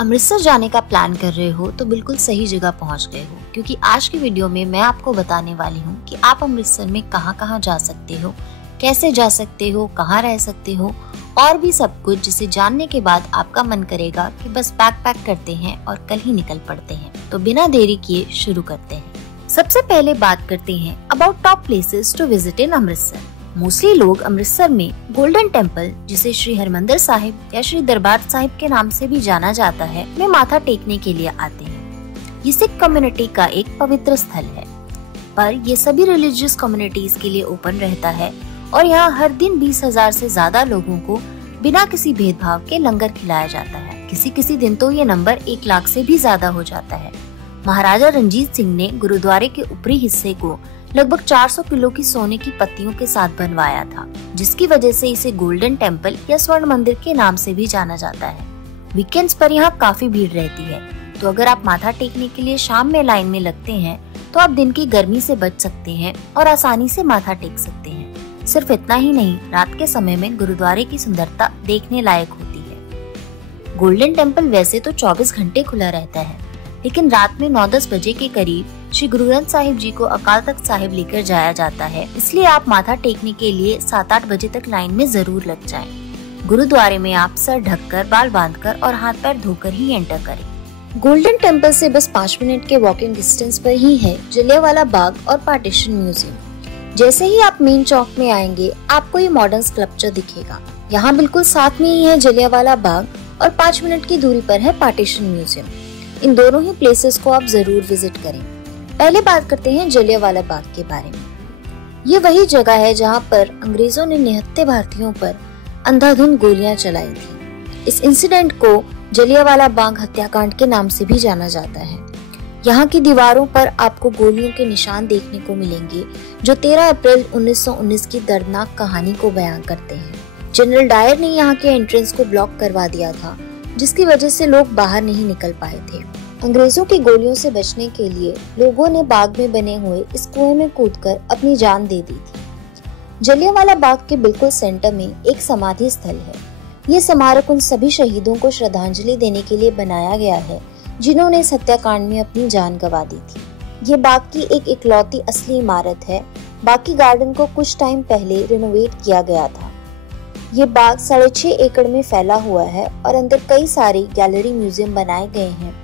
अमृतसर जाने का प्लान कर रहे हो तो बिल्कुल सही जगह पहुंच गए हो, क्योंकि आज की वीडियो में मैं आपको बताने वाली हूं कि आप अमृतसर में कहां-कहां जा सकते हो, कैसे जा सकते हो, कहां रह सकते हो और भी सब कुछ, जिसे जानने के बाद आपका मन करेगा कि बस बैग पैक करते हैं और कल ही निकल पड़ते हैं। तो बिना देरी किए शुरू करते हैं। सबसे पहले बात करते हैं about top places to visit in Amritsar. Mostly लोग अमृतसर में गोल्डन टेम्पल, जिसे श्री हरमंदिर साहिब या श्री दरबार साहिब के नाम से भी जाना जाता है, में माथा टेकने के लिए आते हैं। ये सिख कम्युनिटी का एक पवित्र स्थल है, पर ये सभी रिलीजियस कम्युनिटीज के लिए ओपन रहता है और यहाँ हर दिन 20,000 से ज्यादा लोगों को बिना किसी भेदभाव के लंगर खिलाया जाता है। किसी दिन तो ये नंबर 1 लाख से भी ज्यादा हो जाता है। महाराजा रंजीत सिंह ने गुरुद्वारे के ऊपरी हिस्से को लगभग 400 किलो की सोने की पत्तियों के साथ बनवाया था, जिसकी वजह से इसे गोल्डन टेम्पल या स्वर्ण मंदिर के नाम से भी जाना जाता है। वीकेंड्स पर यहाँ काफी भीड़ रहती है, तो अगर आप माथा टेकने के लिए शाम में लाइन में लगते हैं तो आप दिन की गर्मी से बच सकते हैं और आसानी से माथा टेक सकते हैं। सिर्फ इतना ही नहीं, रात के समय में गुरुद्वारे की सुंदरता देखने लायक होती है। गोल्डन टेम्पल वैसे तो 24 घंटे खुला रहता है, लेकिन रात में 9-10 बजे के करीब श्री गुरु ग्रंथ साहिब जी को अकाल तख्त साहिब लेकर जाया जाता है, इसलिए आप माथा टेकने के लिए 7-8 बजे तक लाइन में जरूर लग जाएं। गुरुद्वारे में आप सर ढककर, बाल बांधकर और हाथ पैर धोकर ही एंटर करें। गोल्डन टेम्पल से बस 5 मिनट के वॉकिंग डिस्टेंस पर ही है जलियांवाला बाग और पार्टीशन म्यूजियम। जैसे ही आप मेन चौक में आएंगे, आपको ये मॉडर्न स्कल्पचर दिखेगा। यहाँ बिल्कुल साथ में ही है जलियांवाला बाग और 5 मिनट की दूरी पर है पार्टीशन म्यूजियम। इन दोनों ही प्लेसेस को आप जरूर विजिट करें। पहले बात करते हैं जलियांवाला बाग के बारे में। ये वही जगह है जहाँ पर अंग्रेजों ने निहत्थे भारतीयों पर अंधाधुंध गोलियां चलाई थी। इस इंसिडेंट को जलियांवाला बाग हत्याकांड के नाम से भी जाना जाता है। यहाँ की दीवारों पर आपको गोलियों के निशान देखने को मिलेंगे, जो 13 अप्रैल 1919 की दर्दनाक कहानी को बयां करते हैं। जनरल डायर ने यहाँ के एंट्रेंस को ब्लॉक करवा दिया था, जिसकी वजह से लोग बाहर नहीं निकल पाए थे। अंग्रेजों की गोलियों से बचने के लिए लोगों ने बाग में बने हुए इस कुएं में कूदकर अपनी जान दे दी थी। जलियांवाला बाग के बिल्कुल सेंटर में एक समाधि स्थल है। ये स्मारक उन सभी शहीदों को श्रद्धांजलि देने के लिए बनाया गया है जिन्होंने इस हत्याकांड में अपनी जान गंवा दी थी। ये बाग की एक इकलौती असली इमारत है। बाकी गार्डन को कुछ टाइम पहले रिनोवेट किया गया था। ये बाग 6.5 एकड़ में फैला हुआ है और अंदर कई सारे गैलरी, म्यूजियम बनाए गए हैं,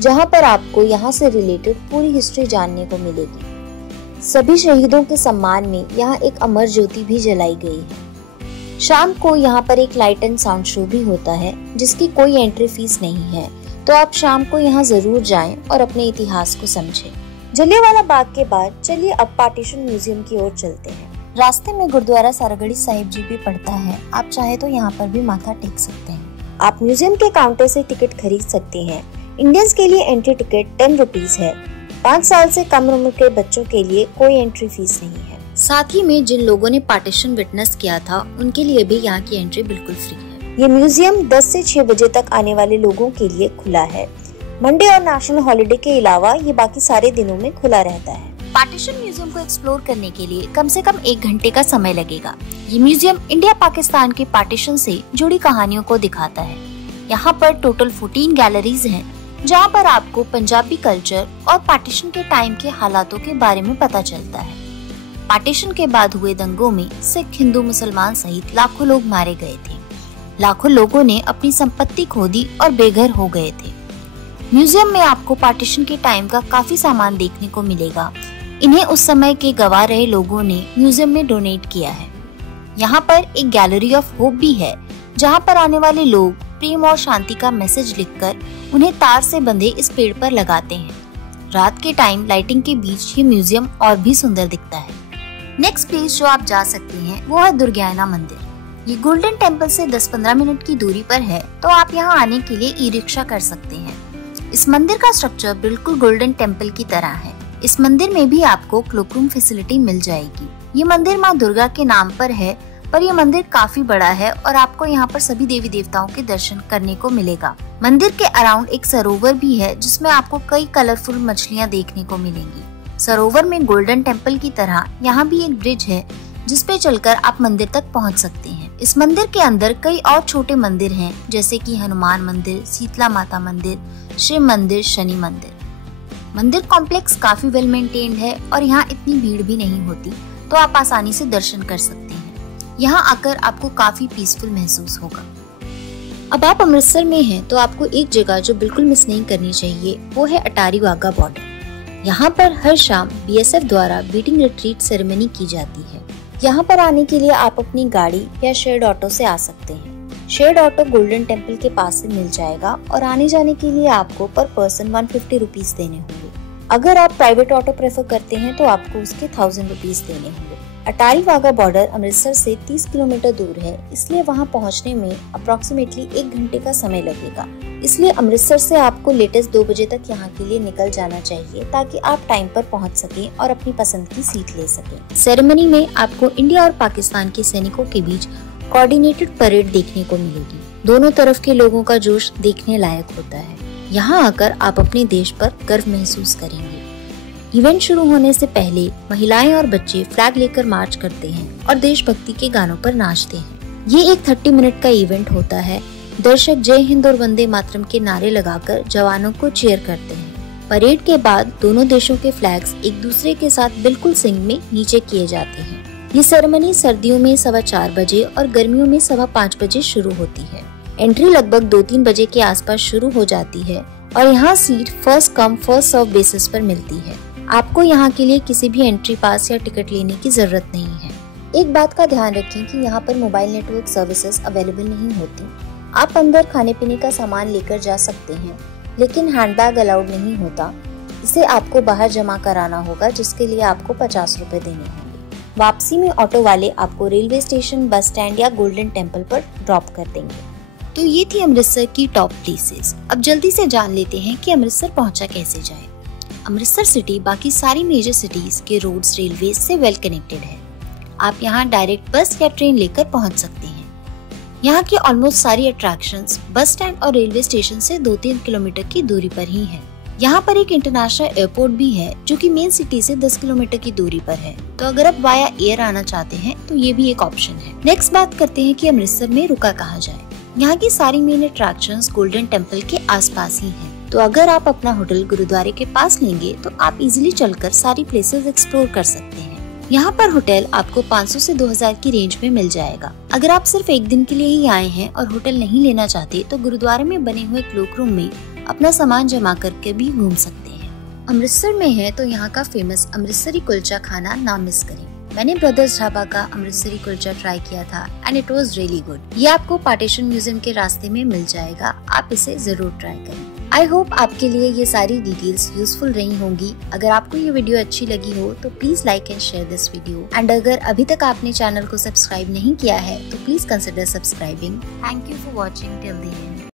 जहां पर आपको यहाँ से रिलेटेड पूरी हिस्ट्री जानने को मिलेगी। सभी शहीदों के सम्मान में यहाँ एक अमर ज्योति भी जलाई गई है। शाम को यहाँ पर एक लाइट एंड साउंड शो भी होता है, जिसकी कोई एंट्री फीस नहीं है, तो आप शाम को यहाँ जरूर जाएं और अपने इतिहास को समझें। जलियांवाला बाग के बाद चलिए अब पार्टीशन म्यूजियम की ओर चलते हैं। रास्ते में गुरुद्वारा सारागढ़ी साहिब जी भी पड़ता है। आप चाहे तो यहाँ पर भी माथा टेक सकते हैं। आप म्यूजियम के काउंटर से टिकट खरीद सकते हैं। इंडियंस के लिए एंट्री टिकट 10 रुपीज है। 5 साल से कम उम्र के बच्चों के लिए कोई एंट्री फीस नहीं है। साथ ही में जिन लोगों ने पार्टीशन विटनेस किया था, उनके लिए भी यहाँ की एंट्री बिल्कुल फ्री है। ये म्यूजियम 10 से 6 बजे तक आने वाले लोगों के लिए खुला है। मंडे और नेशनल हॉलिडे के अलावा ये बाकी सारे दिनों में खुला रहता है। पार्टीशन म्यूजियम को एक्सप्लोर करने के लिए कम से कम 1 घंटे का समय लगेगा। ये म्यूजियम इंडिया पाकिस्तान के पार्टीशन से जुड़ी कहानियों को दिखाता है। यहाँ पर टोटल 14 गैलरीज हैं, जहाँ पर आपको पंजाबी कल्चर और पार्टीशन के टाइम के हालातों के बारे में पता चलता है। पार्टीशन के बाद हुए दंगों में सिख, हिंदू, मुसलमान सहित लाखों लोग मारे गए थे। लाखों लोगों ने अपनी संपत्ति खो दी और बेघर हो गए थे। म्यूजियम में आपको पार्टीशन के टाइम का काफी सामान देखने को मिलेगा। इन्हें उस समय के गंवा रहे लोगों ने म्यूजियम में डोनेट किया है। यहाँ पर एक गैलरी ऑफ होप भी है, जहाँ पर आने वाले लोग प्रेम और शांति का मैसेज लिखकर उन्हें तार से बंधे इस पेड़ पर लगाते हैं। रात के टाइम लाइटिंग के बीच ये म्यूजियम और भी सुंदर दिखता है। नेक्स्ट प्लेस जो आप जा सकते हैं वो है दुर्ग्याना मंदिर। ये गोल्डन टेम्पल से 10-15 मिनट की दूरी पर है, तो आप यहाँ आने के लिए ई रिक्शा कर सकते हैं। इस मंदिर का स्ट्रक्चर बिल्कुल गोल्डन टेम्पल की तरह है। इस मंदिर में भी आपको क्लोक रूम फैसिलिटी मिल जाएगी। ये मंदिर माँ दुर्गा के नाम पर है, पर यह मंदिर काफी बड़ा है और आपको यहाँ पर सभी देवी देवताओं के दर्शन करने को मिलेगा। मंदिर के अराउंड एक सरोवर भी है, जिसमें आपको कई कलरफुल मछलियाँ देखने को मिलेंगी। सरोवर में गोल्डन टेम्पल की तरह यहाँ भी एक ब्रिज है, जिसपे चलकर आप मंदिर तक पहुँच सकते हैं। इस मंदिर के अंदर कई और छोटे मंदिर हैं, जैसे कि हनुमान मंदिर, शीतला माता मंदिर, शिव मंदिर, शनि मंदिर। मंदिर कॉम्प्लेक्स काफी वेल मेंटेन्ड है और यहाँ इतनी भीड़ भी नहीं होती, तो आप आसानी से दर्शन कर सकते हैं। यहाँ आकर आपको काफी पीसफुल महसूस होगा। अब आप अमृतसर में हैं तो आपको एक जगह जो बिल्कुल मिस नहीं करनी चाहिए वो है अटारी वाघा बॉर्डर। यहाँ पर हर शाम BSF द्वारा बीटिंग रिट्रीट सेरेमनी की जाती है। यहाँ पर आने के लिए आप अपनी गाड़ी या शेयर्ड ऑटो से आ सकते हैं। शेयर्ड ऑटो गोल्डन टेम्पल के पास से मिल जाएगा और आने जाने के लिए आपको पर पर्सन 150 रुपीज देने होंगे। अगर आप प्राइवेट ऑटो प्रेफर करते हैं तो आपको उसके 1000 रुपीज देने होंगे। अटारी वाघा बॉर्डर अमृतसर से 30 किलोमीटर दूर है, इसलिए वहां पहुंचने में अप्रोक्सीमेटली 1 घंटे का समय लगेगा। इसलिए अमृतसर से आपको लेटेस्ट 2 बजे तक यहाँ के लिए निकल जाना चाहिए, ताकि आप टाइम पर पहुँच सकें और अपनी पसंद की सीट ले सकें। सेरेमनी में आपको इंडिया और पाकिस्तान के सैनिकों के बीच कोऑर्डिनेटेड परेड देखने को मिलेगी। दोनों तरफ के लोगों का जोश देखने लायक होता है। यहाँ आकर आप अपने देश पर गर्व महसूस करेंगे। इवेंट शुरू होने से पहले महिलाएं और बच्चे फ्लैग लेकर मार्च करते हैं और देशभक्ति के गानों पर नाचते हैं। ये एक 30 मिनट का इवेंट होता है। दर्शक जय हिंद और वंदे मातरम के नारे लगाकर जवानों को चीयर करते हैं। परेड के बाद दोनों देशों के फ्लैग्स एक दूसरे के साथ बिल्कुल सिंक में नीचे किए जाते हैं। ये सेरेमनी सर्दियों में 4:15 बजे और गर्मियों में 5:15 बजे शुरू होती है। एंट्री लगभग 2-3 बजे के आसपास शुरू हो जाती है और यहाँ seat first come first serve basis पर मिलती है। आपको यहाँ के लिए किसी भी एंट्री पास या टिकट लेने की जरूरत नहीं है। एक बात का ध्यान रखें कि यहाँ पर मोबाइल नेटवर्क सर्विसेज अवेलेबल नहीं होती। आप अंदर खाने पीने का सामान लेकर जा सकते हैं, लेकिन हैंडबैग अलाउड नहीं होता। इसे आपको बाहर जमा कराना होगा, जिसके लिए आपको 50 रुपए देने होंगे। वापसी में ऑटो वाले आपको रेलवे स्टेशन, बस स्टैंड या गोल्डन टेम्पल पर ड्रॉप कर देंगे। तो ये थी अमृतसर की टॉप प्लेसेस। अब जल्दी से जान लेते हैं कि अमृतसर पहुंचा कैसे जाए। अमृतसर सिटी बाकी सारी मेजर सिटीज के रोड्स, रेलवे से वेल कनेक्टेड है। आप यहाँ डायरेक्ट बस या ट्रेन लेकर पहुंच सकते हैं। यहाँ की ऑलमोस्ट सारी अट्रैक्शंस बस स्टैंड और रेलवे स्टेशन से 2-3 किलोमीटर की दूरी पर ही है। यहाँ पर एक इंटरनेशनल एयरपोर्ट भी है, जो कि मेन सिटी से 10 किलोमीटर की दूरी पर है। तो अगर आप वाया एयर आना चाहते हैं तो ये भी एक ऑप्शन है। नेक्स्ट बात करते हैं कि अमृतसर में रुका कहाँ जाए। यहाँ की सारी मेन अट्रैक्शंस गोल्डन टेम्पल के आसपास ही हैं। तो अगर आप अपना होटल गुरुद्वारे के पास लेंगे तो आप इजीली चलकर सारी प्लेसेस एक्सप्लोर कर सकते हैं। यहाँ पर होटल आपको 500 से 2000 की रेंज में मिल जाएगा। अगर आप सिर्फ एक दिन के लिए ही आए हैं और होटल नहीं लेना चाहते तो गुरुद्वारे में बने हुए क्लोक रूम में अपना सामान जमा करके भी घूम सकते हैं। अमृतसर में है तो यहाँ का फेमस अमृतसरी कुलचा खाना ना मिस करें। मैंने ब्रदर्स ढाबा का अमृतसरी कुलचा ट्राई किया था and it was really good. ये आपको पार्टीशन म्यूजियम के रास्ते में मिल जाएगा। आप इसे जरूर ट्राई करें। आई होप आपके लिए ये सारी डिटेल्स यूजफुल रही होंगी। अगर आपको ये वीडियो अच्छी लगी हो तो please like and share this video. And अगर अभी तक आपने चैनल को सब्सक्राइब नहीं किया है तो please consider subscribing. Thank you for watching till the end.